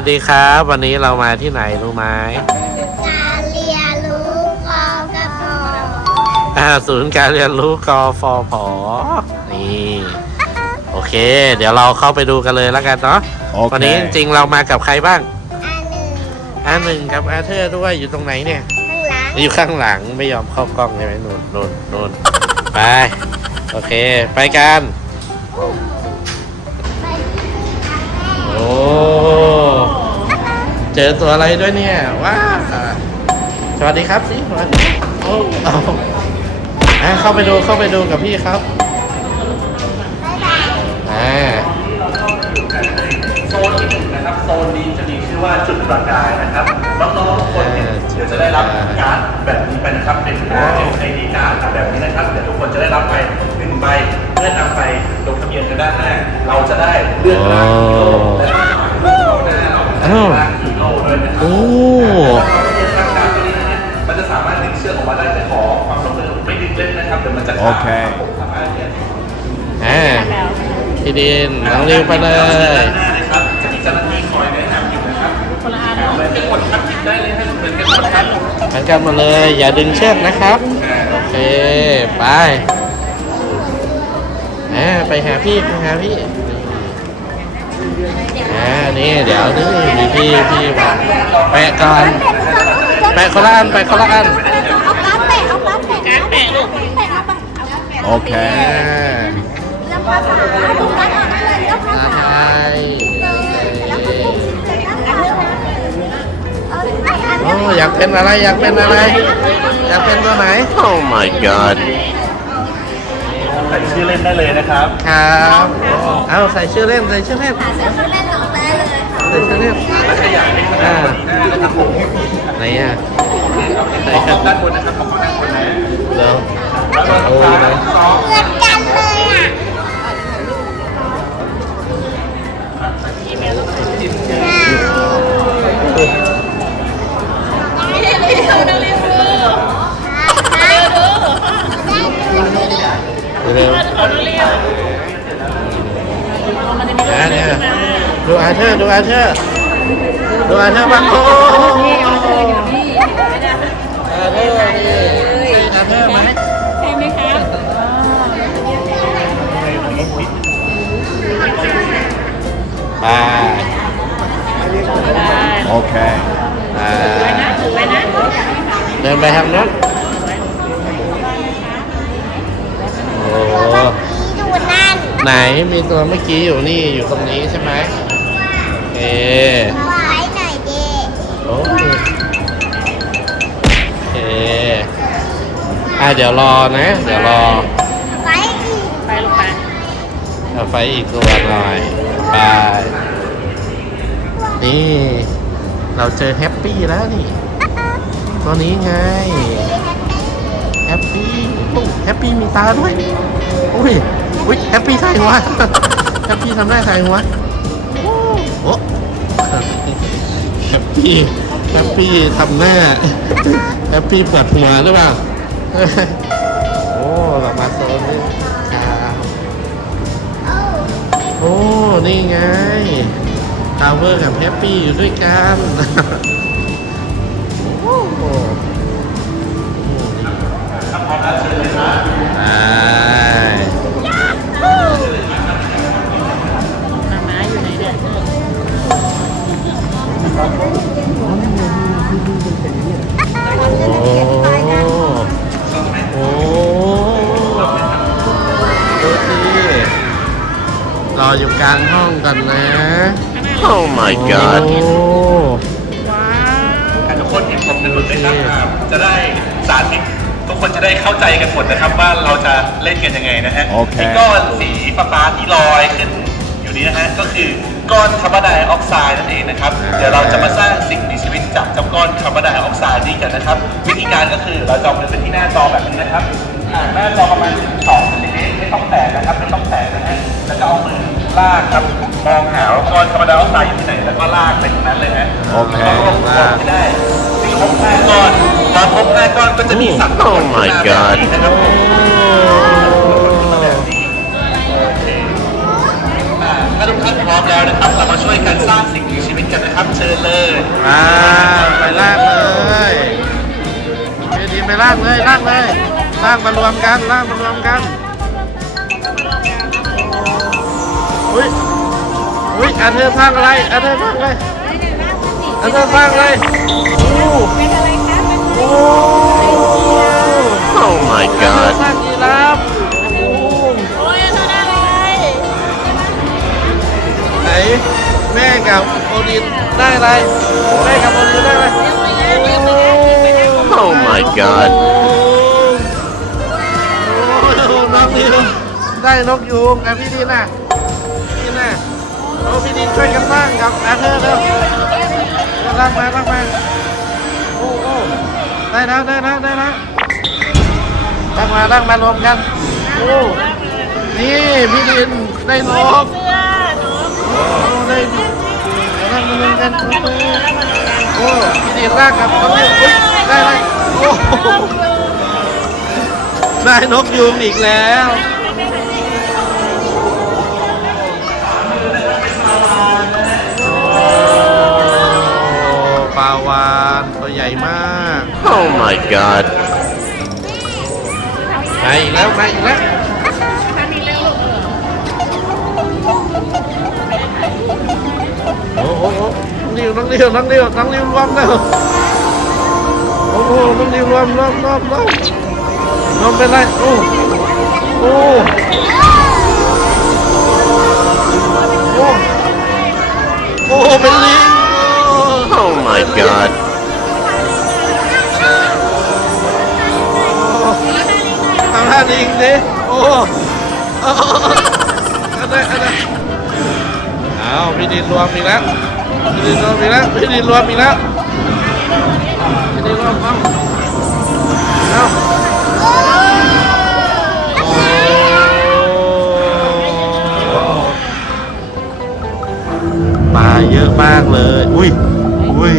วัสดีครับ วันนี้เรามาที่ไหนรู้ไหมการเรียนรู้กอกระพออ่าศูนย์การเรียนรู้กฟผนี่โอเค เดี๋ยวเราเข้าไปดูกันเลยแล้วกันเนาะ Okay. วันนี้จริงๆเรามากับใครบ้างอันหนึ่งอาหนึ่งกับอาเธอร์ด้วยอยู่ตรงไหนเนี่ย ข้างหลังอยู่ข้างหลังไม่ยอมเข้ากล้องใช่ไหมนู่นนู่นนู่นไปโอเค ไปกัน ไปทางแม่โอ้ เจอตัวอะไรด้วยเนี่ย ว้า สวัสดีครับสิสวัสดีโอ้เอาอะเข้าไปดูเข้าไปดูกับพี่ครับบ๊ายบายอ่าโซนที่หนึ่งนะครับ โซนนี้จะมีชื่อว่าจุดประกายนะครับน้องๆทุกคนเนี่ยเดี๋ยวจะได้รับการ์ดแบบนี้ไปนะครับเป็นไอดีการ์ดแบบนี้นะครับเดี๋ยวทุกคนจะได้รับไปหนึ่งใบเพื่อนำไปลงทะเบียนกันด้านหน้าเราจะได้เลือกร่างฮีโร่และเข้าหน้าเราจะได้ร่างฮี โร่ด้วยนะครับโอ้ร่างกายตัวนี้นะฮะมันจะสามารถดึงเชือกออกมาได้แต่ขอความร่วมมือไม่ดึงเล่นนะครับเดี๋ยวมันจะขาดโอเคผมสามารถเนี่ยอ่าพี่ดินน้องริวไปเลย ด้านหน้านะครับจะมีเจ้าหน้าที่คอยแนะนำอยู่นะครับคนละอันเหมือนกันหมดครับหยิบได้เลยให้เหมือนกันหมดครับเหมือนกันหมดเลย อย่าดึงเชือกนะครับโอเค ไปอ่าไปหาพี่ ไปหาพี่อ่า นี่เดี๋ยวนี่มีพี่พี่บอกแปะก่อนแปะคนละอันแปะคนละอันเอาการแปะเอาการ์ดแปะการแปะลูกแปะเอาไปเอาการแปะอ่า Okay. เรื่องภาษาดูการ์ดอ่านได้เลยเรื่องภาษาไทยแล้วก็ปุ่มสิบเจ็ดอันนั้นเออไอ้อันโอ้อยากเป็นอะไรอยากเป็นอะไร อยากเป็นตัวไหน Oh my god ใส่ชื่อเล่นได้เลยนะครับ ครับ เอาใส่ชื่อเล่นใส่ชื่อเล่น ใส่ชื่อเล่นและขยายให้ขนาดนี้ได้นะครับผมไหนอะใส่ขอครับด้านบนนะครับขอบด้านบนนะเดี๋ยวแล้วก็โอ้สามสองเหมือนกั อาเธอร์ดูอาเธอร์ดูอาเธอร์บ้างโอ้อาเธอร์นี่อาเธอร์ไหมไป Okay. อ่าเดินไปทางนั้นโอ้ดูนั่นไหนมีตัวเมื่อกี้อยู่นี่อยู่ตรงนี้ใช่ไหมโอ เคไว้หน่อยดิโอเคโอเคอะเดี๋ยวรอนะ เดี๋ยวรอไว้อีกเอาไฟอีกตัวหน่อยไปนี่ เราเจอแฮปปี้แล้วนี่ตัวนี้ไงแฮปปี้ปุ๊บแฮปปี้มีตาด้วย อุ้ย อุ้ยแฮปปี้ใส่หัวแฮปปี้ทำได้ใส่หัว อ้แฮปปี้แฮปปี้ทำหน้าแฮปปี้ปวดหัวหรือเปล่า โอ้เรามาโซนนี้ครับโอ้ นี่ไงทาวเวอร์กับแฮปปี้อยู่ด้วยกันโอ้โหใช่ กันหมดนะครับว่าเราจะเล่นกันยังไงนะฮะโอเค ไอ้ก้อนสีฟ้าๆที่ลอยขึ้นอยู่นี้นะฮะก็คือก้อนคาร์บอนไดออกไซด์นั่นเองนะครับ เดี๋ยวเราจะมาสร้างสิ่งมีชีวิตจากเจ้าก้อนคาร์บอนไดออกไซด์นี้กันนะครับ วิธีการก็คือเราจะเอามือเป็นที่หน้าจอแบบนี้นะครับห่างหน้าจอประมาณ12เซนติเมตรไม่ต้องแตะนะครับไม่ต้องแตะนะฮะแล้วก็เอามือลากครับมองหาว่าก้อนคาร์บอนไดออกไซด์อยู่ที่ไหนแล้วก็ลากไปตรงนั้นเลยฮะโอเคแล้วก็รวบรวมให้ได้มี ครบห้าก้อนพอครบห้าก้อนก็จะมีสัตว์ Oh my god นะครับผมโอ้โอเคอ่าถ้าทุกท่านพร้อมแล้วนะครับเรามาช่วยกันสร้างสิ่งมีชีวิตกันนะครับนะครับเชิญเลยมาไปลากเลยเจดีไปลากเลยลากเลยลากมารวมกันลากมารวมกันอุ้ยอุ้ยอันเธอสร้างอะไรอันเธอสร้างอะไรอันเธอสร้างอะไรโอ้เป็นอะไรคะเป็นโอ้ Oh my อันเธอ god. สร้างยีราฟโอ้โอ้ยเธอได้อะไรไหนแม่กับโอดินได้อะไรแม่กับโอดินได้อะไร Oh my god. โอ้โหน้องดิวได้นกยูงอะพี่ดินน่ะพี่ดินน่ะโอ้พี่ดินช่วยกันสร้างกับอาเธอร์เร็ว ลากมาลากมาโอ้โอ้ได้แล้วได้แล้วได้แล้วลากมาลากมารวมกันโอ้นี่พี่ดินได้นกโอ้ได้ดิลากมารวมกันโอ้พี่ดินลากกับน้องดิวอุ๊ยได้อะไรโอ้ได้นกยูงอีกแล้วาวานตัวใหญ่มาก Oh my god. มาอีกแล้วมาอีกแล้วโอ้โหน้องดิวน้องดิวน้องดิวน้องดิวรวมแล้วโอ้โหน้องดิวรวมรวมรวมรวมรวมเป็นไรโอ้โอ้โอ้โอ้เป็นลิง Oh my god. ทำท่าลิงดิโอ้โอ้อันนั้อันนั้นเอาพี่ดินรวมอีกแล้วพี่ดินรวมอีกแล้วพี่ดินรวมอีกแล้วพี่ดินรวมเอาเอาโอ้ปลาเยอะมากเลย อุ้ย อุ้ย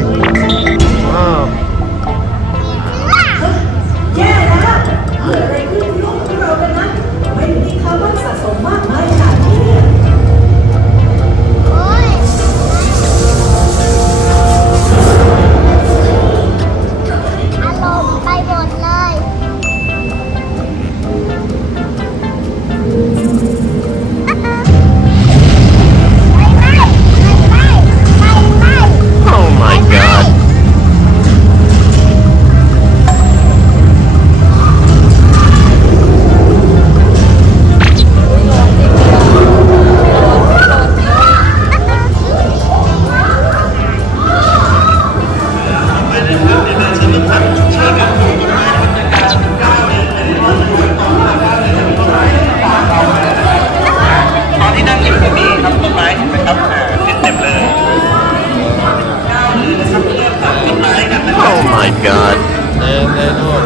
my god. เดินเลยลูก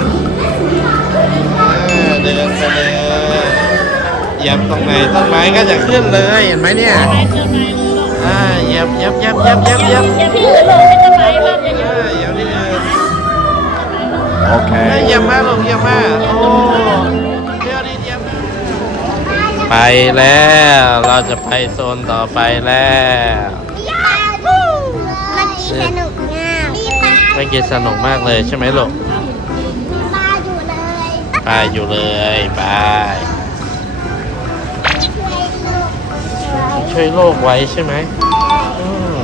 เออเดินไปเลยเหยียบตรงไหนต้นไม้ก็จะขึ้นเลยเห็นไหมเนี่ยอ่าเหยียบเหยียบเหยียบเหยียบเหยียบเหยียบอย่าพี่อื่นลงให้ต้นไม้บ้างเยเออะอเหยียบนี่เออ Okay. เหยียบมาลูกเหยียบมาโอ้เดี๋ยวนี้เหยียบมาไปแล้ว เราจะไปโซนต่อไปแล้ว มันดีสนุกมาก มีปลาเมื่อกี้สนุกมากเลยใช่ไหมลูกปลาอยู่เลยไปอยู่เลยไปช่วยลูกช่วยโลกไว้ใช่ไหมอืม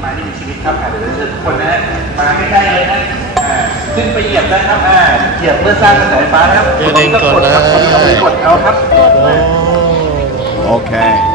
ไม้ที่มีชีวิตครับอ่าเดี๋ยวเราเชิญทุกคนนะมาใกล้ๆเลยนะอ่าขึ้นไปเหยียบนะครับอ่าเหยียบเพื่อสร้างกระแสไฟฟ้านะครับเดี๋ยวเด็กกดเลยครับคนเอาไปกดเอาครับ โอ้ Okay. อ่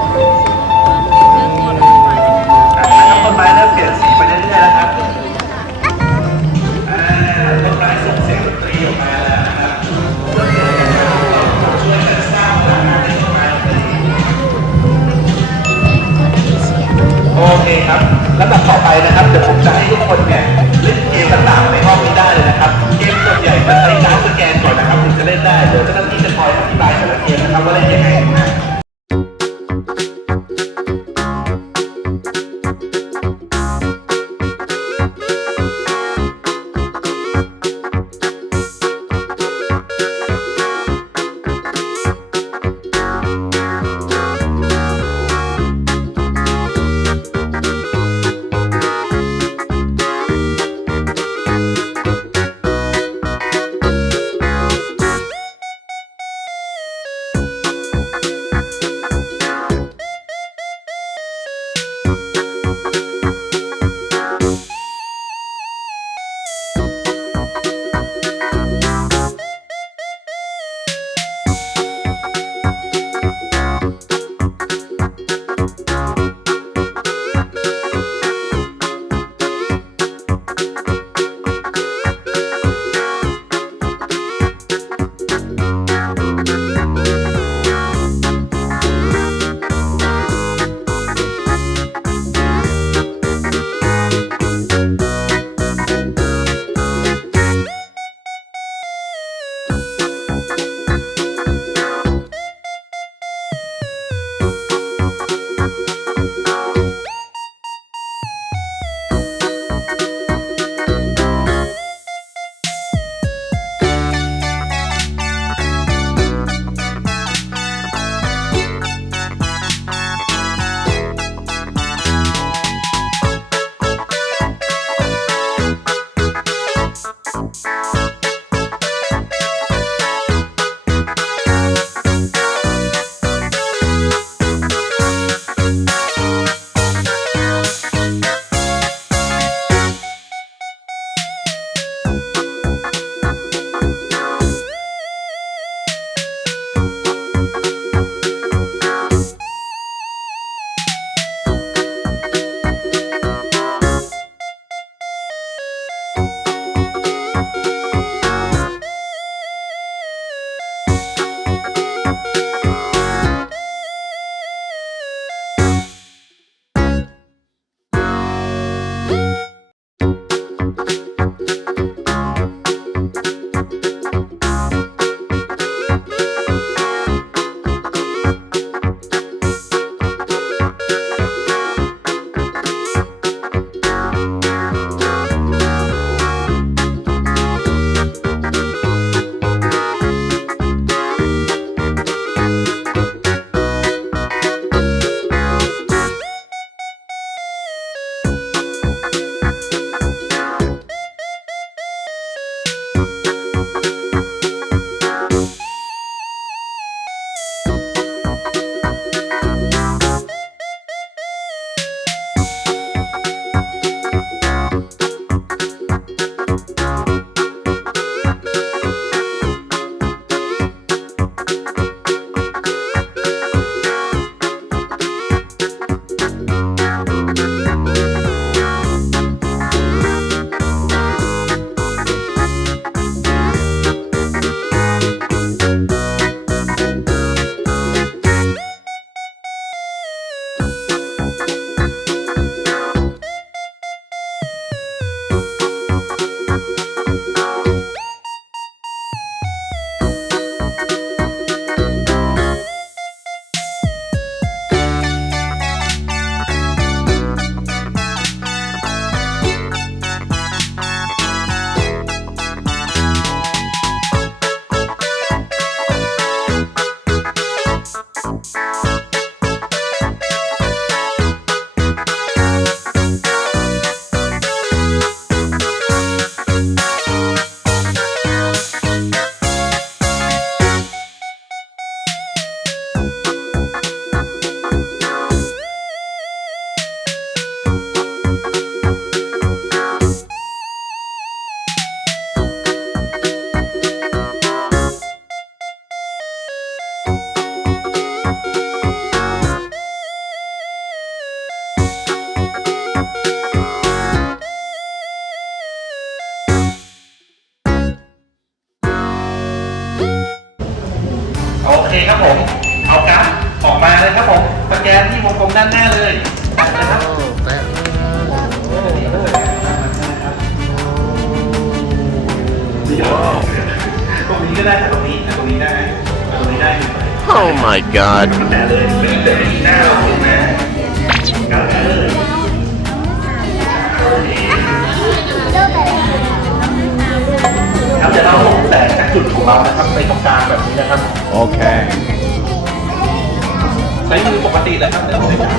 เคครับผม เอาการ์ดออกมาเลยครับผมสแกนที่วงกลมด้านหน้าเลยนะคบแปะเดี๋วตรงนี้ก็ได้ตรงนี้ตรงนี้ได้ตรงนี้ได้ Oh my god แต่ตรานะการ์เลยครับเเรา จากจุดของเรานะครับไปตรงกลางแบบนี้นะครับ Okay. ใช้มือปกติเลยครับเดี๋ยวใช้มือ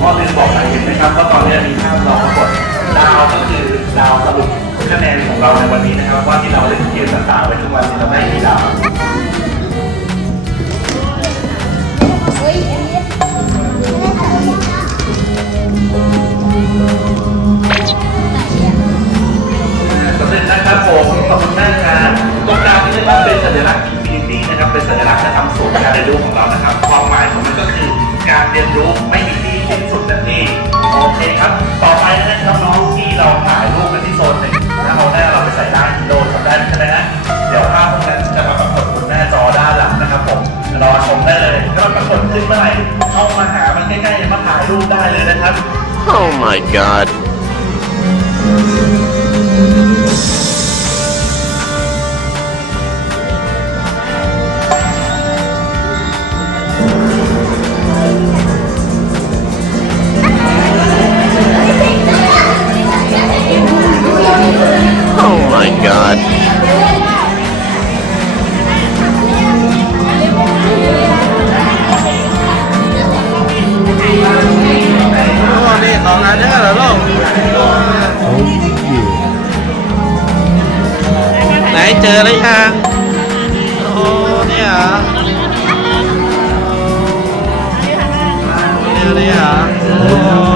พ่อลืมบอกนะเห็นไหมครับว่าตอนนี้มีภาพเราปรากฏดาวก็คือดาวสรุปคะแนนของเราในวันนี้นะครับ ว่าที่เราเล่นเกมต่างๆไปทุกวันนี้เราได้กี่ดาวเฮ้ยอันนี้ ผมขอบคุณมากครับตรงกลางนี้นะครับเป็นสัญลักษณ์อินฟินิตี้นะครับ เป็นสัญลักษณ์ประจำศูนย์การเรียนรู้ของเรานะครับ ความหมายของมันก็คือการเรียนรู้ไม่มีที่สิ้นสุดนั่นเองโอเคครับ ต่อไปนะครับน้องๆที่เราถ่ายรูปกันที่โซนหนึ่งถ้าเอาหน้าเราไปใส่ด้านโดนทำได้ใช่ไหมฮะเดี๋ยวภาพพวกนั้นจะมาปรากฏบนหน้าจอด้านหลังนะครับผมรอชมได้เลยถ้ามันปรากฏขึ้นเมื่อไหร่เข้ามาหามันใกล้ๆมาถ่ายรูปได้เลยนะครับ Oh my god. เ